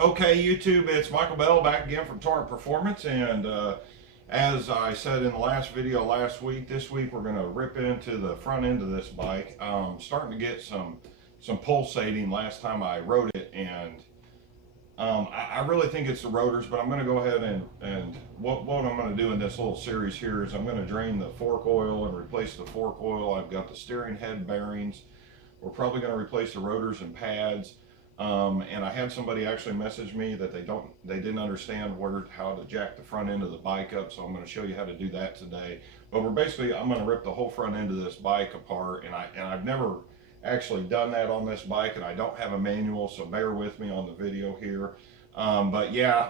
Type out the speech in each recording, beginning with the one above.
Okay, YouTube, it's Michael Bell back again from TorrentPerformance, and as I said in the last video last week, this week we're going to rip into the front end of this bike. Starting to get some pulsating last time I rode it, and I really think it's the rotors, but I'm going to go ahead and what I'm going to do in this little series here is I'm going to drain the fork oil and replace the fork oil. I've got the steering head bearings. We're probably going to replace the rotors and pads. And I had somebody actually message me that they didn't understand how to jack the front end of the bike up, so I'm going to show you how to do that today. But I'm going to rip the whole front end of this bike apart, and I've never actually done that on this bike, and I don't have a manual, so bear with me on the video here. But yeah,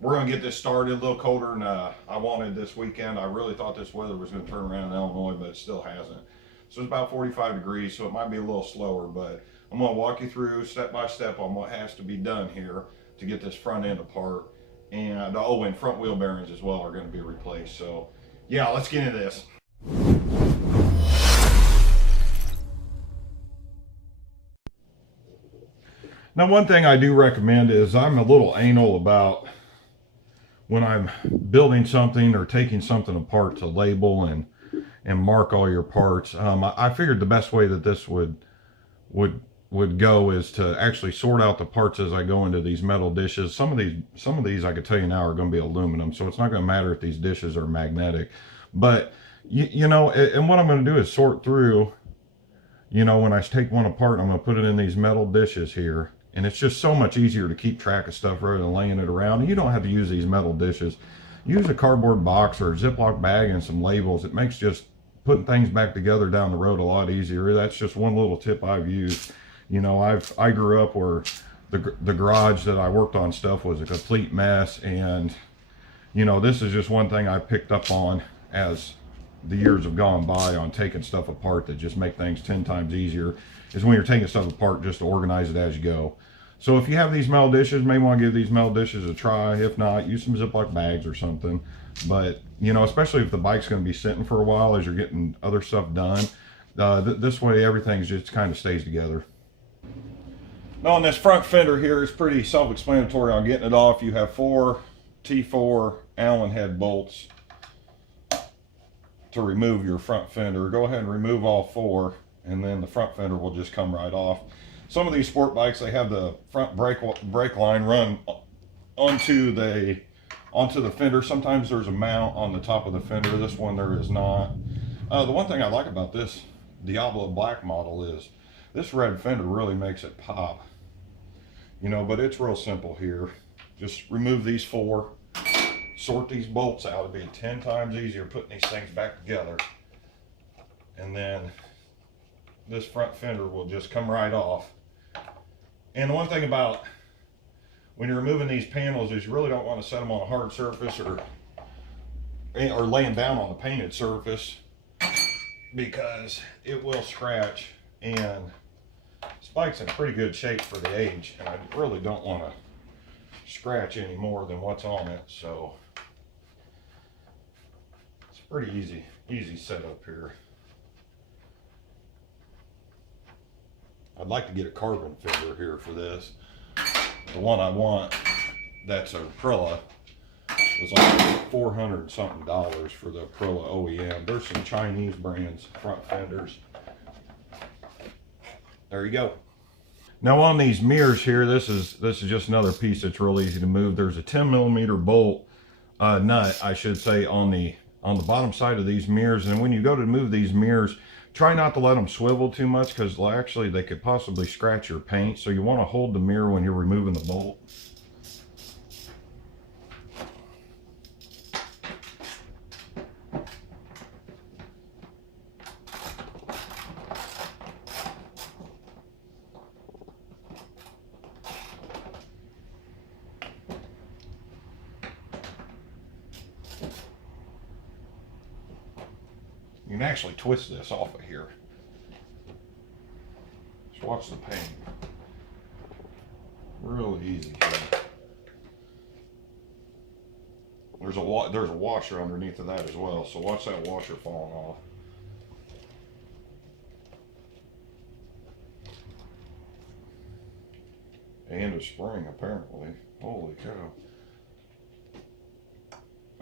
we're going to get this started. A little colder than I wanted this weekend. I really thought this weather was going to turn around in Illinois, but it still hasn't. So it's about 45 degrees, so it might be a little slower, but I'm going to walk you through step by step on what has to be done here to get this front end apart. And and front wheel bearings as well are going to be replaced. So yeah, let's get into this. Now, one thing I do recommend is I'm a little anal about when I'm building something or taking something apart to label and mark all your parts. I figured the best way that this would go is to actually sort out the parts as I go into these metal dishes. Some of these I could tell you now are going to be aluminum, so it's not going to matter if these dishes are magnetic. But you know, and what I'm going to do is sort through, you know, when I take one apart, I'm going to put it in these metal dishes here, and it's just so much easier to keep track of stuff rather than laying it around. And you don't have to use these metal dishes. Use a cardboard box or a Ziploc bag and some labels. It makes just putting things back together down the road a lot easier. That's just one little tip I've used. You know, I grew up where the garage that I worked on stuff was a complete mess, and you know, this is just one thing I picked up on as the years have gone by on taking stuff apart that just make things 10 times easier, is when you're taking stuff apart just to organize it as you go. So if you have these metal dishes, maybe want to give these metal dishes a try. If not, use some Ziploc bags or something. But you know, especially if the bike's going to be sitting for a while as you're getting other stuff done, this way everything just kind of stays together. Now on this front fender here, it's pretty self-explanatory on getting it off. You have 4 T4 Allen head bolts to remove your front fender. Go ahead and remove all 4, and then the front fender will just come right off. Some of these sport bikes, they have the front brake line run onto the fender. Sometimes there's a mount on the top of the fender. This one there is not. The one thing I like about this Diablo Black model is this red fender really makes it pop. You know, but it's real simple here. Just remove these 4, sort these bolts out. It'd be 10 times easier putting these things back together. And then this front fender will just come right off. And the one thing about when you're removing these panels is you really don't want to set them on a hard surface or laying down on the painted surface, because it will scratch. And this bike's in pretty good shape for the age, and I really don't want to scratch any more than what's on it. So it's pretty easy setup here. I'd like to get a carbon fender here for this. The one I want, that's a Aprilia, was like $400 something for the Aprilia OEM. There's some Chinese brands front fenders. There you go. Now on these mirrors here, this is just another piece that's real easy to move. There's a 10mm bolt nut, I should say, on the bottom side of these mirrors, and when you go to move these mirrors, try not to let them swivel too much, because actually they could possibly scratch your paint. So you want to hold the mirror when you're removing the bolt. You can actually twist this off of here. Just watch the paint. Real easy here. There's a washer underneath of that as well, so watch that washer falling off. And a spring, apparently. Holy cow.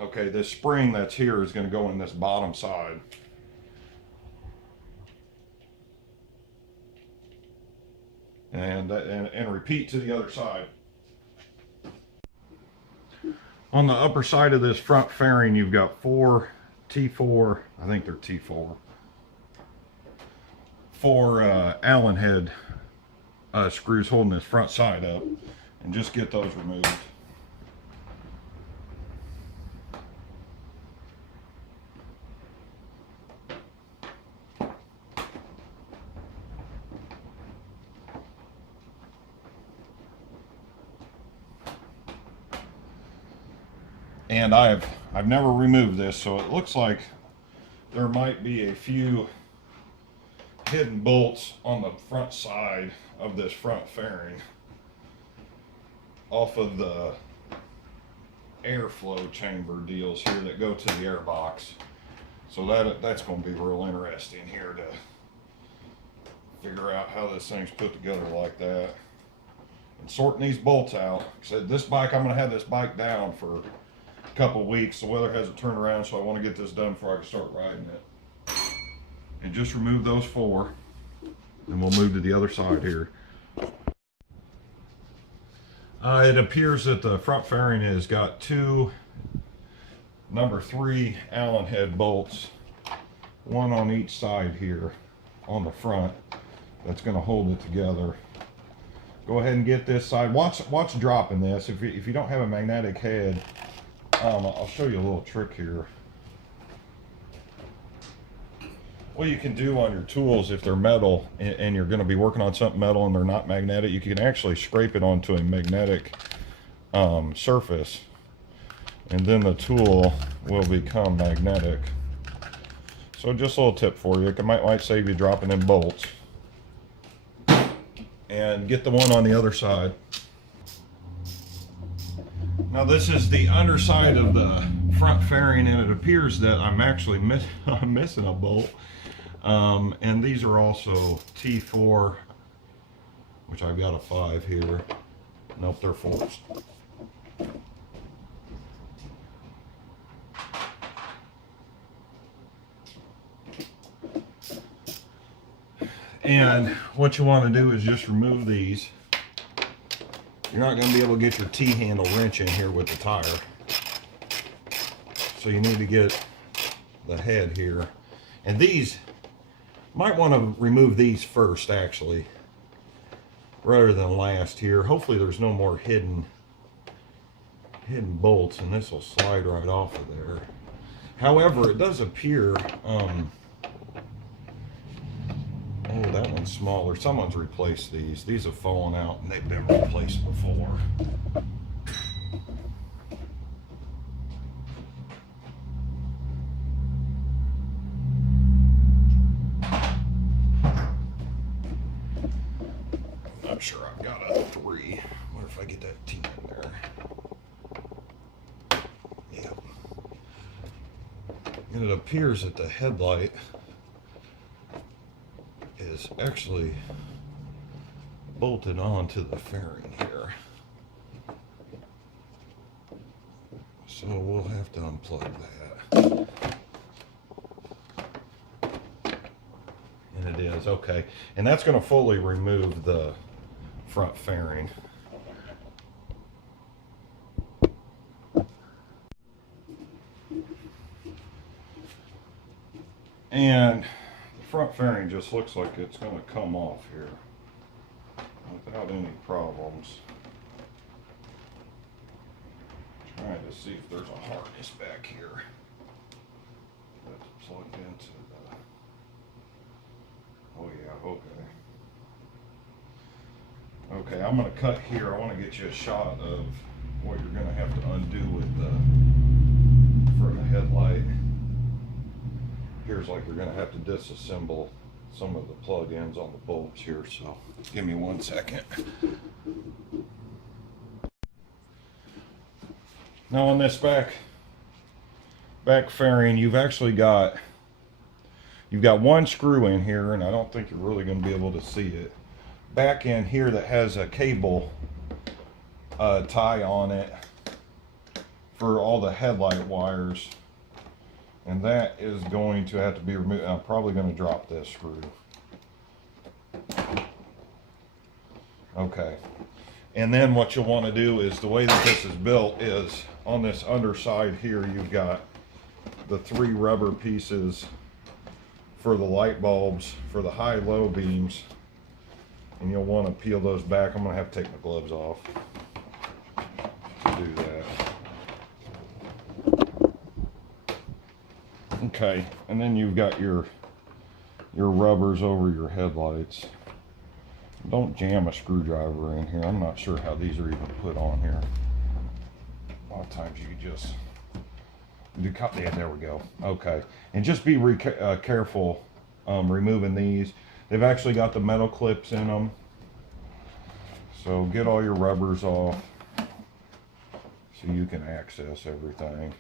Okay, this spring that's here is going to go in this bottom side. And repeat to the other side. On the upper side of this front fairing, you've got 4 T4, I think they're T4, 4 Allen head screws holding this front side up, and just get those removed. And I've never removed this, so it looks like there might be a few hidden bolts on the front side of this front fairing off of the airflow chamber deals here that go to the air box. So that's going to be real interesting here to figure out how this thing's put together like that. And sorting these bolts out. Like I said, this bike, I'm going to have this bike down for a couple weeks. The weather hasn't turned around, so I want to get this done before I can start riding it. And just remove those 4, and we'll move to the other side here. It appears that the front fairing has got 2 number 3 Allen head bolts, 1 on each side here on the front. That's going to hold it together. Go ahead and get this side. Watch dropping this. If you don't have a magnetic head, I'll show you a little trick here. What you can do on your tools, if they're metal and you're going to be working on something metal and they're not magnetic, you can actually scrape it onto a magnetic surface, and then the tool will become magnetic. So just a little tip for you. It might save you dropping in bolts. And get the one on the other side. Now this is the underside of the front fairing, and it appears that I'm actually I'm missing a bolt. And these are also T4, which I've got a 5 here. Nope, they're 4s. And what you want to do is just remove these. You're not going to be able to get your T-handle wrench in here with the tire. So you need to get the head here. And these, might want to remove these first actually, rather than last here. Hopefully there's no more hidden bolts, and this will slide right off of there. However, it does appear, oh, that one's smaller. Someone's replaced these. These have fallen out and they've been replaced before. I'm sure I've got a 3. What if I get that T in there? Yeah. And it appears that the headlight is actually bolted onto the fairing here. So we'll have to unplug that. And it is, okay. And that's going to fully remove the front fairing. And the front fairing just looks like it's going to come off here without any problems. Trying to see if there's a harness back here that's plugged into the, oh yeah, okay. Okay, I'm going to cut here. I want to get you a shot of what you're going to have to undo with the front of the headlight. Here's like you're going to have to disassemble some of the plug-ins on the bolts here, so give me 1 second. Now on this back fairing, you've got 1 screw in here, and I don't think you're really going to be able to see it. Back in here that has a cable tie on it for all the headlight wires, and that is going to have to be removed. I'm probably going to drop this screw. Okay, and then what you'll want to do is, the way that this is built is, on this underside here you've got the 3 rubber pieces for the light bulbs for the high-low beams, and you'll want to peel those back. I'm going to have to take my gloves off to do that. Okay, and then you've got your rubbers over your headlights. Don't jam a screwdriver in here. I'm not sure how these are even put on here. A lot of times you just do cut. Yeah, there we go. Okay, and just be careful removing these. They've actually got the metal clips in them, so get all your rubbers off so you can access everything.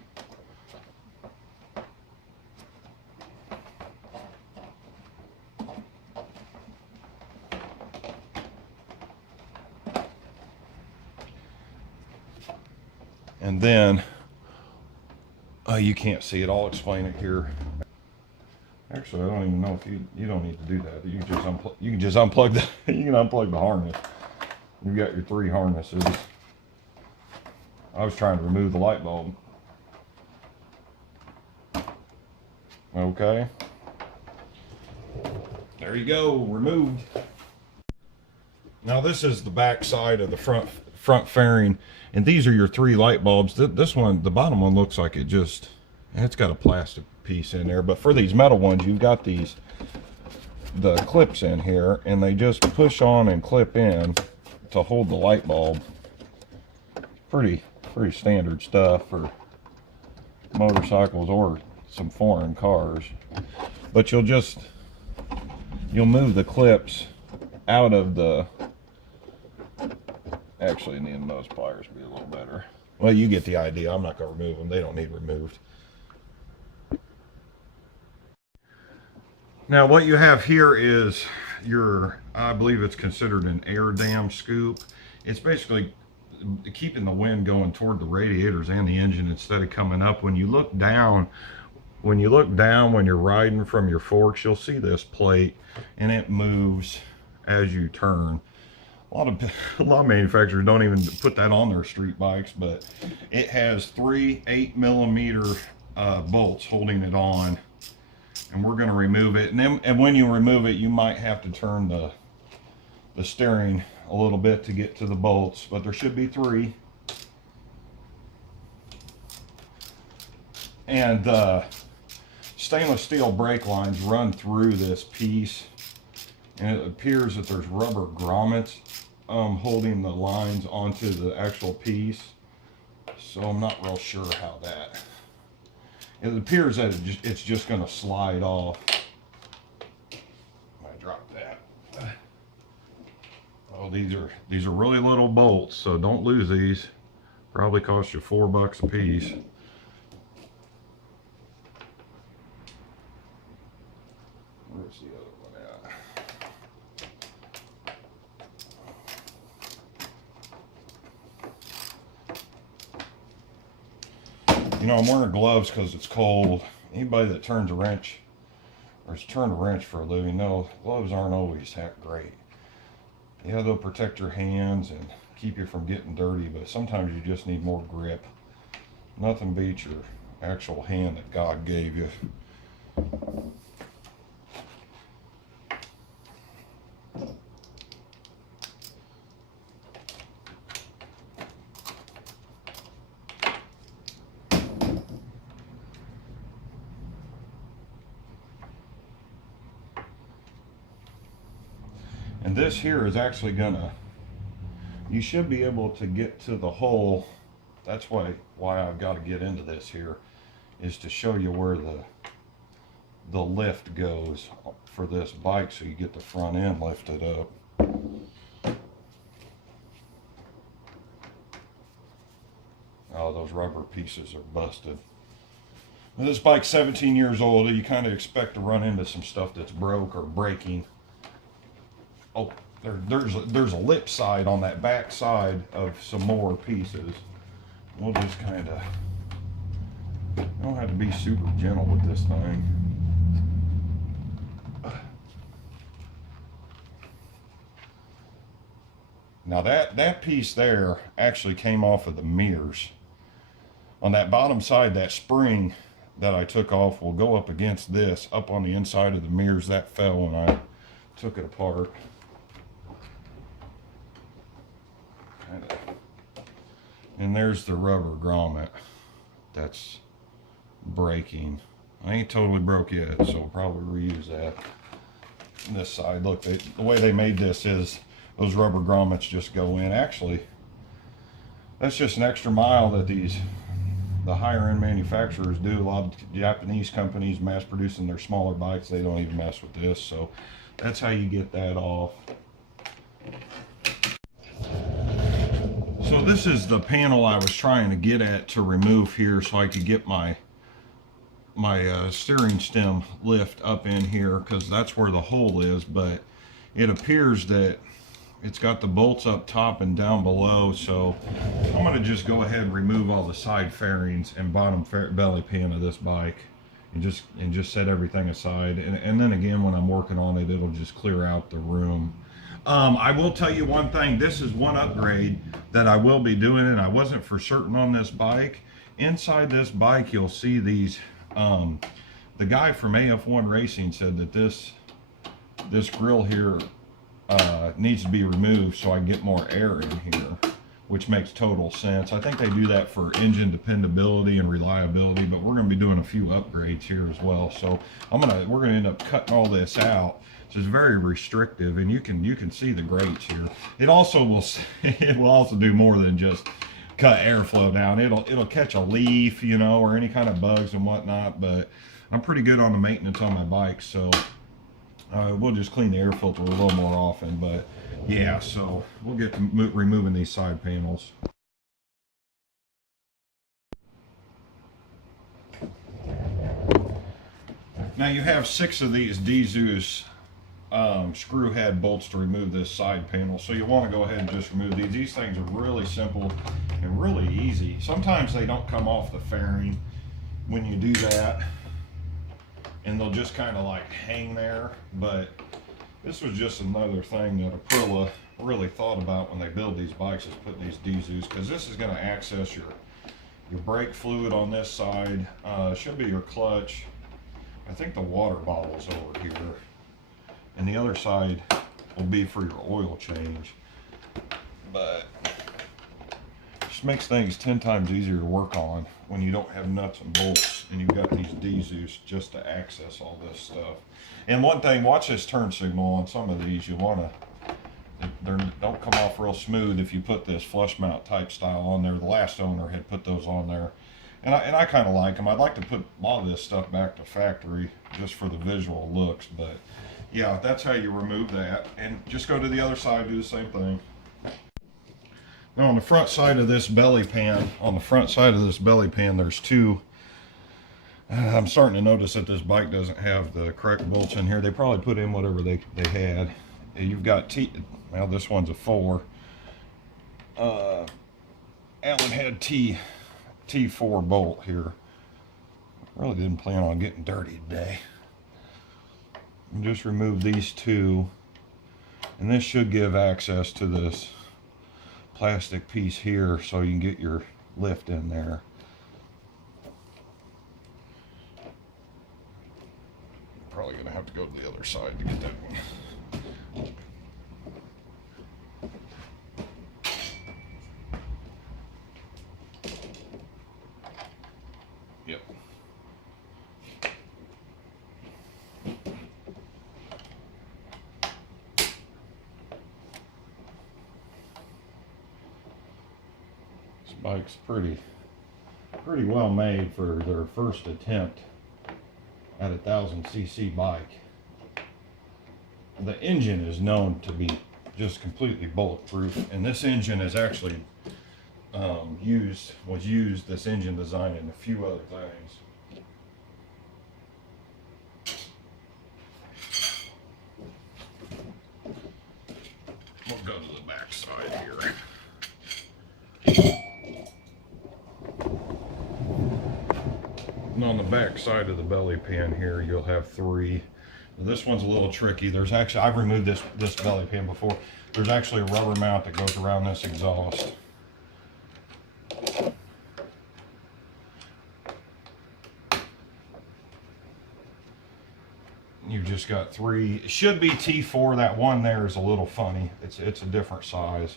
And then, you can't see it, I'll explain it here. Actually, I don't even know if you don't need to do that. You can just unplug the, you can unplug the harness. You've got your 3 harnesses. I was trying to remove the light bulb. Okay. There you go, removed. Now this is the back side of the front fairing, and these are your 3 light bulbs. This one, the bottom one, looks like it's got a plastic piece in there, but for these metal ones you've got the clips in here, and they just push on and clip in to hold the light bulb. Pretty standard stuff for motorcycles or some foreign cars. But you'll move the clips out of the, actually needing those pliers to be a little better. Well, you get the idea. I'm not going to remove them. They don't need removed. Now what you have here is your, I believe it's considered an air dam scoop. It's basically keeping the wind going toward the radiators and the engine instead of coming up. When you look down, when you're riding from your forks, you'll see this plate, and it moves as you turn. A lot of manufacturers don't even put that on their street bikes, but it has 3 8mm bolts holding it on, and we're going to remove it. And when you remove it, you might have to turn the steering a little bit to get to the bolts, but there should be 3. And stainless steel brake lines run through this piece, and it appears that there's rubber grommets holding the lines onto the actual piece. So I'm not real sure how that, it appears that it's just going to slide off. I dropped that. Oh, these are really little bolts, so don't lose these. Probably cost you $4 a piece. Where's the other one at? You know, I'm wearing gloves because it's cold. Anybody that turns a wrench or has turned a wrench for a living knows gloves aren't always that great. Yeah, they'll protect your hands and keep you from getting dirty, but sometimes you just need more grip. Nothing beats your actual hand that God gave you. And this here is actually gonna, you should be able to get to the hole. That's why I've got to get into this here, is to show you where the lift goes for this bike, so you get the front end lifted up. Oh, those rubber pieces are busted. Now, this bike's 17 years old. You kind of expect to run into some stuff that's broke or breaking. Oh, there's a lip side on that back side of some more pieces. We'll just kind of, you don't have to be super gentle with this thing. Now that piece there actually came off of the mirrors. On that bottom side, that spring that I took off will go up against this, up on the inside of the mirrors. That fell when I took it apart. And there's the rubber grommet that's breaking. I ain't totally broke yet, so we'll probably reuse that. This side, look, the way they made this is those rubber grommets just go in. Actually, that's just an extra mile that the higher end manufacturers do. A lot of Japanese companies mass producing their smaller bikes, they don't even mess with this. So that's how you get that off. So this is the panel I was trying to get at to remove here so I could get my steering stem lift up in here, because that's where the hole is. But it appears that it's got the bolts up top and down below, so I'm going to just go ahead and remove all the side fairings and bottom belly pan of this bike and just set everything aside. And then again, when I'm working on it, it'll just clear out the room. I will tell you one thing. This is one upgrade that I will be doing, and I wasn't for certain on this bike. Inside this bike, you'll see these. The guy from AF1 Racing said that this grill here needs to be removed so I can get more air in here, which makes total sense. I think they do that for engine dependability and reliability, but we're going to be doing a few upgrades here as well. So we're going to end up cutting all this out. It's very restrictive, and you can see the grates here. It also will do more than just cut airflow down. It'll catch a leaf, you know, or any kind of bugs and whatnot. But I'm pretty good on the maintenance on my bike, so we'll just clean the air filter a little more often. But yeah, so we'll get to removing these side panels. Now you have 6 of these D-Zeus screw head bolts to remove this side panel, so you want to go ahead and just remove these. These things are really simple and really easy. Sometimes they don't come off the fairing when you do that, and they'll just kind of like hang there. But this was just another thing that Aprilia really thought about when they build these bikes, is putting these D-Zeus, because this is going to access your brake fluid on this side. Should be your clutch. I think the water bottle's over here. And the other side will be for your oil change. But it just makes things 10 times easier to work on when you don't have nuts and bolts and you've got these D-Zeus just to access all this stuff. And one thing, watch this turn signal on some of these. You want to, they don't come off real smooth if you put this flush mount type style on there. The last owner had put those on there. And I kind of like them. I'd like to put a lot of this stuff back to factory just for the visual looks. But yeah, that's how you remove that. And just go to the other side, do the same thing. Now on the front side of this belly pan, there's 2. I'm starting to notice that this bike doesn't have the correct bolts in here. They probably put in whatever they had. You've got well, this one's a 4. Allen head T4 bolt here. Really didn't plan on getting dirty today. And just remove these 2, and this should give access to this plastic piece here so you can get your lift in there. Probably gonna have to go to the other side to get that one. Yep. This bike's pretty well made for their first attempt at a 1000cc bike. The engine is known to be just completely bulletproof, and this engine is actually this engine design in a few other things. And on the back side of the belly pan here, you'll have 3. This one's a little tricky. There's actually, I've removed this belly pan before. There's actually a rubber mount that goes around this exhaust. You've just got 3. It should be T4. That one there is a little funny. It's a different size.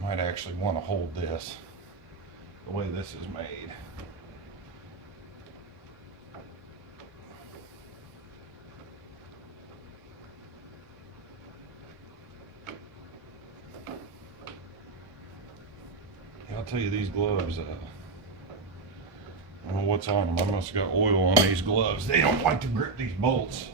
Might actually want to hold this the way this is made. I'll tell you, these gloves, I don't know what's on them. I must have got oil on these gloves. They don't like to grip these bolts.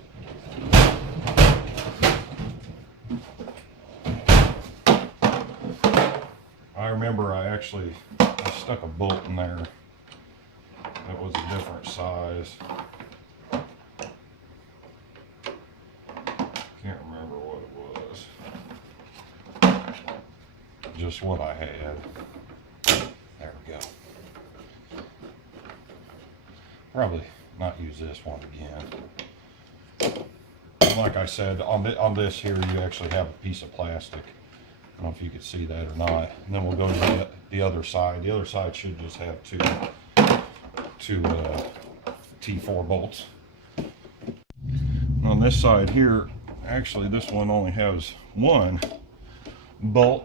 I remember I stuck a bolt in there that was a different size. Can't remember what it was. Just what I had. There we go. Probably not use this one again. And like I said, on this here, you actually have a piece of plastic. I don't know if you could see that or not. And then we'll go to the other side. The other side should just have two T4 bolts. And on this side here, actually this one only has 1 bolt.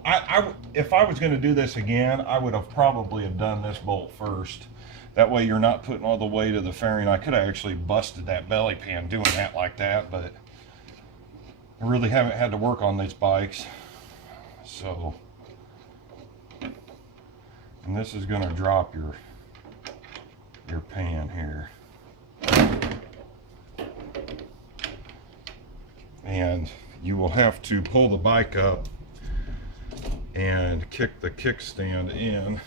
If I was going to do this again, I would have probably have done this bolt first. That way you're not putting all the weight of the fairing. I could have actually busted that belly pan doing that like that, but I really haven't had to work on these bikes. So, and this is going to drop your pan here. And you will have to pull the bike up and kick the kickstand in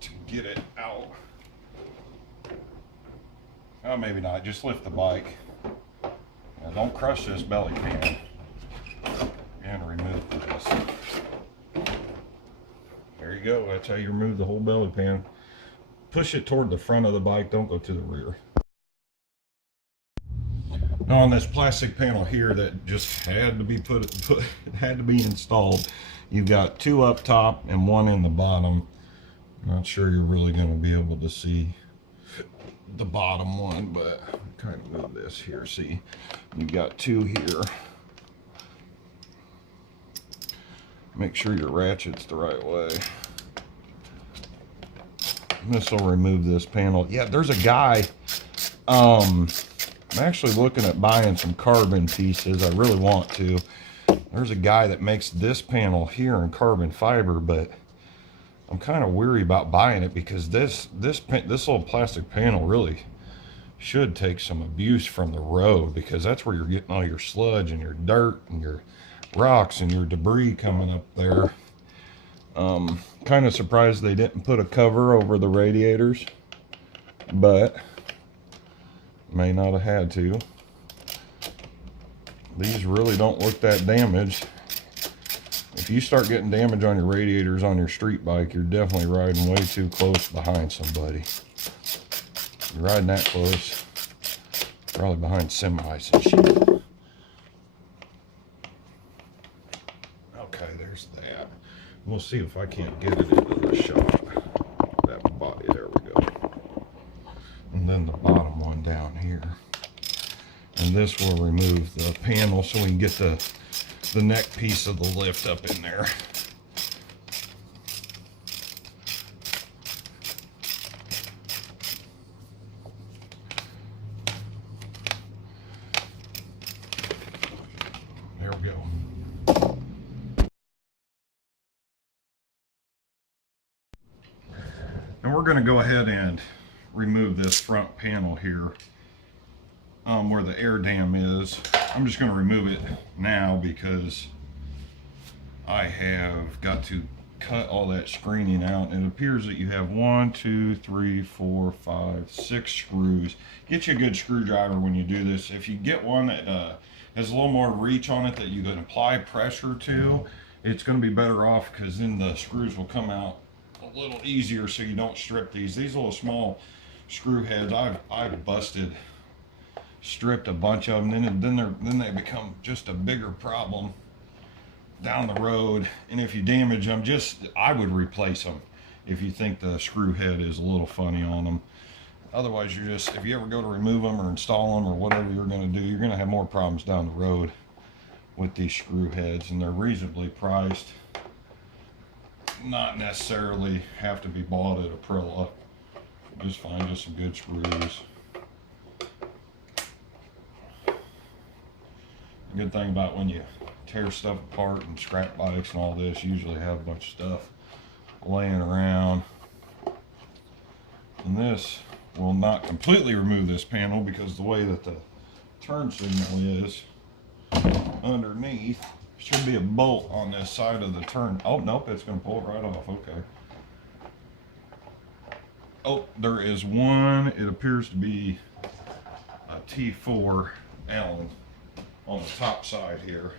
to get it out. Oh, maybe not. Just lift the bike. Now, don't crush this belly pan. And remove this. There you go. That's how you remove the whole belly pan. Push it toward the front of the bike. Don't go to the rear. Now on this plastic panel here that just had to be had to be installed, you've got 2 up top and 1 in the bottom. Not sure you're really going to be able to see the bottom one, but kind of move this here. See, you've got 2 here. Make sure your ratchet's the right way. This will remove this panel. Yeah, there's a guy. I'm actually looking at buying some carbon pieces. I really want to. There's a guy that makes this panel here in carbon fiber, but I'm kind of weary about buying it because this little plastic panel really should take some abuse from the road, because that's where you're getting all your sludge and your dirt and your rocks and your debris coming up there. Kind of surprised they didn't put a cover over the radiators, but may not have had to. These really don't look that damaged. If you start getting damage on your radiators on your street bike, you're definitely riding way too close behind somebody. You're riding that close, probably behind semis and shit. Okay, there's that. We'll see if I can't get it into the shot. That body, there we go. And then the bottom one down here. And this will remove the panel so we can get the neck piece of the lift up in there. There we go. And we're going to go ahead and remove this front panel here, where the air dam is. I'm just going to remove it now because I have got to cut all that screening out, and it appears that you have 1, 2, 3, 4, 5, 6 screws. Get you a good screwdriver when you do this. If you get one that has a little more reach on it that you can apply pressure to, it's going to be better off, because then the screws will come out a little easier, so you don't strip these little small screw heads. I've stripped a bunch of them, and then they become just a bigger problem down the road. And if you damage them, I would replace them if you think the screw head is a little funny on them. Otherwise, if you ever go to remove them or install them or whatever you're going to do, you're going to have more problems down the road with these screw heads. And they're reasonably priced, not necessarily have to be bought at Aprilia. Just find some good screws. The good thing about when you tear stuff apart and scrap bikes and all this, you usually have a bunch of stuff laying around. And this will not completely remove this panel, because the way that the turn signal is underneath, should be a bolt on this side of the turn. Oh, nope, it's going to pull it right off. Okay. Oh, there is one. It appears to be a T4 Allen on the top side here.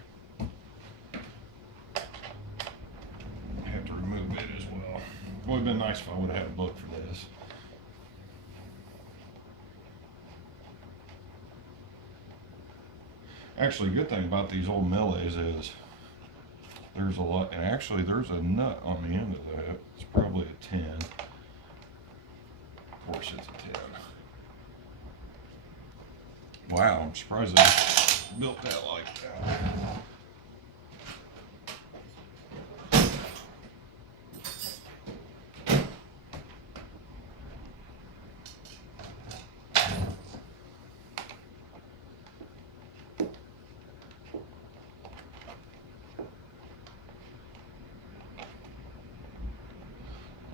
I have to remove it as well. It would have been nice if I would have had a book for this. Actually, good thing about these old Milles is there's a lot, and actually there's a nut on the end of that. It's probably a 10. Of course it's a 10. Wow, I'm surprised they built that like that.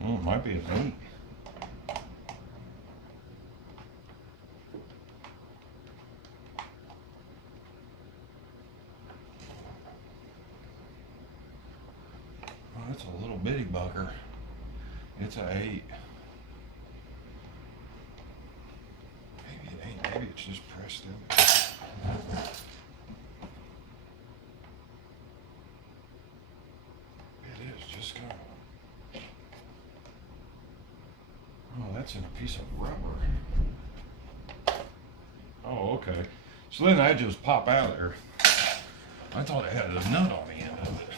Oh, it might be an 8. Oh, that's a little bitty bucker. It's an 8. Maybe it ain't. Maybe it's just pressed in. It is just kind of. Oh, that's in a piece of rubber. Oh, okay. So then I just pop out of there. I thought it had a nut on the end of it.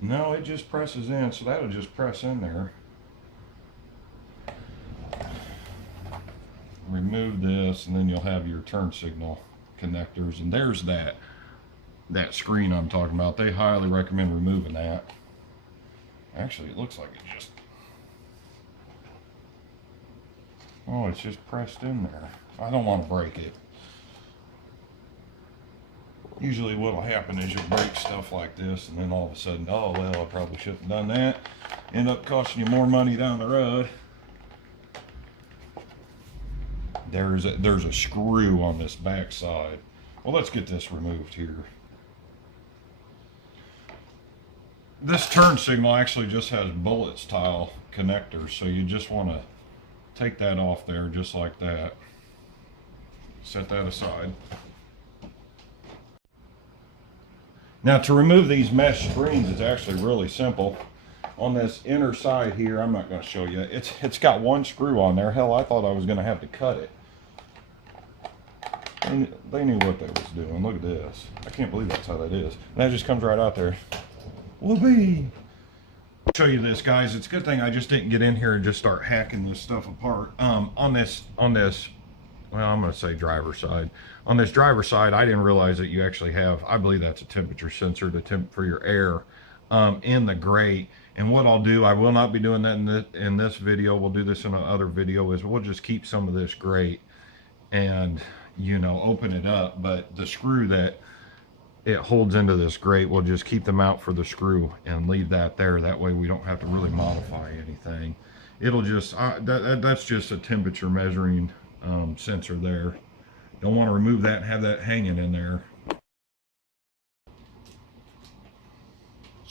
No, it just presses in, so that'll just press in there. Remove this, and then you'll have your turn signal connectors. And there's that screen I'm talking about. They highly recommend removing that. Actually, it looks like it just... Oh, it's just pressed in there. I don't want to break it. Usually what'll happen is you'll break stuff like this, and then all of a sudden, oh, well, I probably shouldn't have done that. End up costing you more money down the road. There's a screw on this back side. Well, let's get this removed here. This turn signal actually just has bullet style connectors, so you just want to take that off there just like that. Set that aside. Now, to remove these mesh screens is actually really simple. On this inner side here, I'm not going to show you. It's got one screw on there. Hell, I thought I was going to have to cut it. They knew what they was doing. Look at this. I can't believe that's how that is. And that just comes right out there. Whoopee! I'll show you this, guys. It's a good thing I just didn't get in here and just start hacking this stuff apart. On this, well, I'm going to say driver side. On this driver side, I didn't realize that you actually have, I believe that's a temperature sensor to temp for your air in the grate. And what I'll do, I will not be doing that in this video. We'll do this in another video. Is we'll just keep some of this grate and, you know, open it up. But the screw that it holds into this grate, we'll just keep them out for the screw and leave that there. That way we don't have to really modify anything. It'll just, that's just a temperature measuring sensor there. Don't want to remove that and have that hanging in there.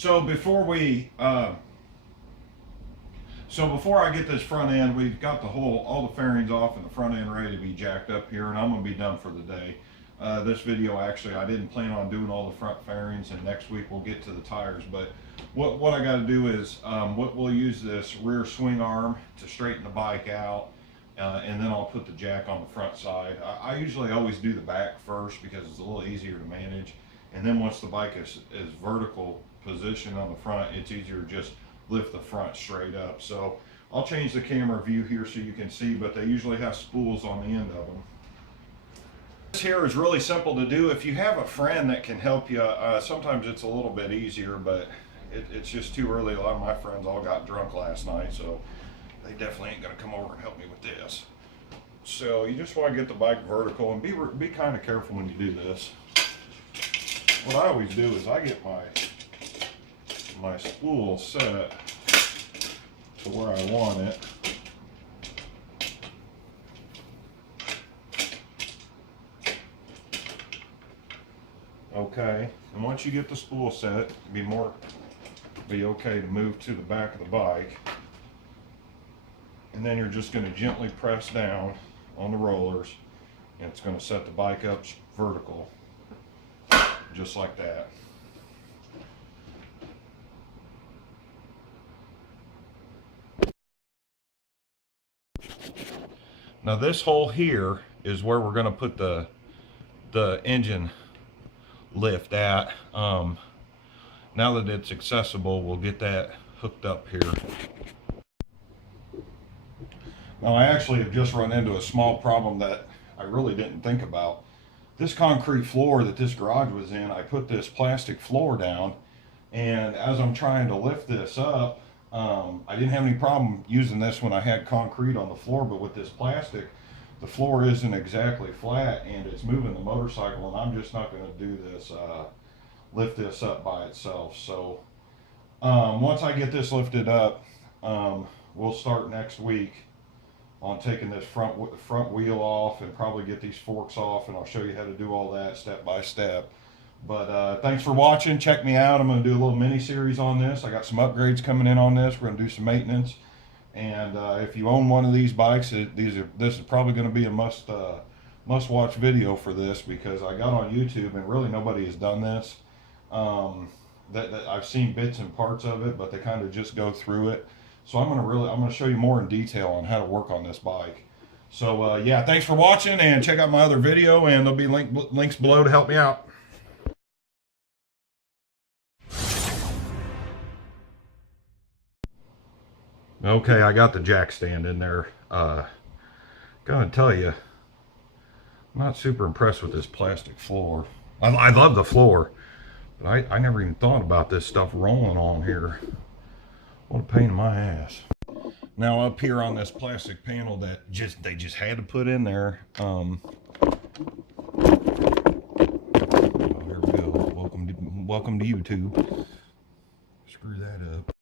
So before I get this front end, we've got all the fairings off and the front end ready to be jacked up here, and I'm gonna be done for the day. This video, actually, I didn't plan on doing all the front fairings, and next week we'll get to the tires. But what I got to do is we'll use this rear swing arm to straighten the bike out, and then I'll put the jack on the front side. I usually always do the back first because it's a little easier to manage, and then once the bike is vertical position on the front, it's easier to just lift the front straight up. So I'll change the camera view here so you can see, but they usually have spools on the end of them. This here is really simple to do. If you have a friend that can help you, sometimes it's a little bit easier, but it's just too early. A lot of my friends all got drunk last night, so they definitely ain't gonna come over and help me with this. So you just want to get the bike vertical, and be kind of careful when you do this. What I always do is I get my spool set to where I want it. Okay, and once you get the spool set, be okay to move to the back of the bike, and then you're just going to gently press down on the rollers, and it's going to set the bike up vertical, just like that. Now this hole here is where we're going to put the engine lift at. Now that it's accessible, we'll get that hooked up here. Now I actually have just run into a small problem that I really didn't think about. This concrete floor that this garage was in, I put this plastic floor down, and as I'm trying to lift this up, I didn't have any problem using this when I had concrete on the floor, but with this plastic, the floor isn't exactly flat and it's moving the motorcycle, and I'm just not going to do this, lift this up by itself. So once I get this lifted up, we'll start next week on taking this front wheel off and probably get these forks off, and I'll show you how to do all that step by step. But thanks for watching. Check me out. I'm going to do a little mini series on this. I got some upgrades coming in on this. We're going to do some maintenance, and if you own one of these bikes, this is probably going to be a must watch video for this, because I got on YouTube and really nobody has done this. That I've seen bits and parts of it, but they kind of just go through it. So I'm going to show you more in detail on how to work on this bike. So yeah, thanks for watching, and check out my other video, and there'll be links below to help me out. Okay, I got the jack stand in there. Gotta tell you, I'm not super impressed with this plastic floor. I love the floor, but I never even thought about this stuff rolling on here. What a pain in my ass. Now up here on this plastic panel that they just had to put in there. Oh, here we go. Welcome to YouTube. Screw that up.